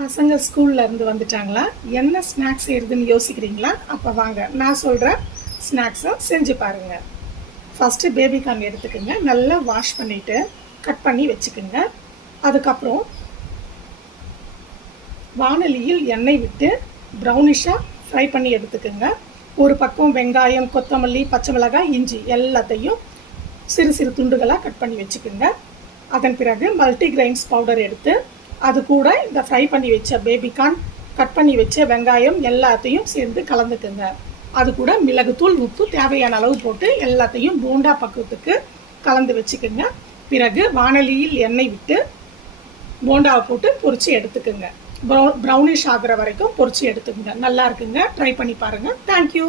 பசங்க ஸ்கூல்ல இருந்து வந்துட்டாங்களா? என்ன ஸ்நாக்ஸ் செய்யறதுன்னு யோசிக்கிறீங்களா? அப்போ வாங்க நான் சொல்கிற ஸ்நாக்ஸை செஞ்சு பாருங்க. ஃபஸ்ட்டு பேபிகார்ன் எடுத்துக்கோங்க. நல்லா வாஷ் பண்ணிவிட்டு கட் பண்ணி வச்சுக்கோங்க. அதுக்கப்புறம் வானலியில் எண்ணெய் விட்டு ப்ரௌனிஷாக ஃப்ரை பண்ணி எடுத்துக்கோங்க. ஒரு பக்கம் வெங்காயம், கொத்தமல்லி, பச்சை மிளகாய், இஞ்சி எல்லாத்தையும் சிறு சிறு துண்டுகளாக கட் பண்ணி வச்சுக்கோங்க. அதன் பிறகு மல்டிகிரெயின்ஸ் பவுடர் எடுத்து அது கூட இந்த ஃப்ரை பண்ணி வச்ச பேபிகார்ன், கட் பண்ணி வச்ச வெங்காயம் எல்லாத்தையும் சேர்ந்து கலந்துக்குங்க. அது கூட மிளகுத்தூள், உப்பு தேவையான அளவு போட்டு எல்லாத்தையும் போண்டா பக்குவத்துக்கு கலந்து வச்சுக்கோங்க. பிறகு வானலியில் எண்ணெய் விட்டு போண்டாவை போட்டு பொரிச்சு எடுத்துக்குங்க. ப்ரௌனிஷ் ஆகிற வரைக்கும் பொரிச்சு எடுத்துக்கோங்க. நல்லா இருக்குங்க. ட்ரை பண்ணி பாருங்கள். தேங்க்யூ.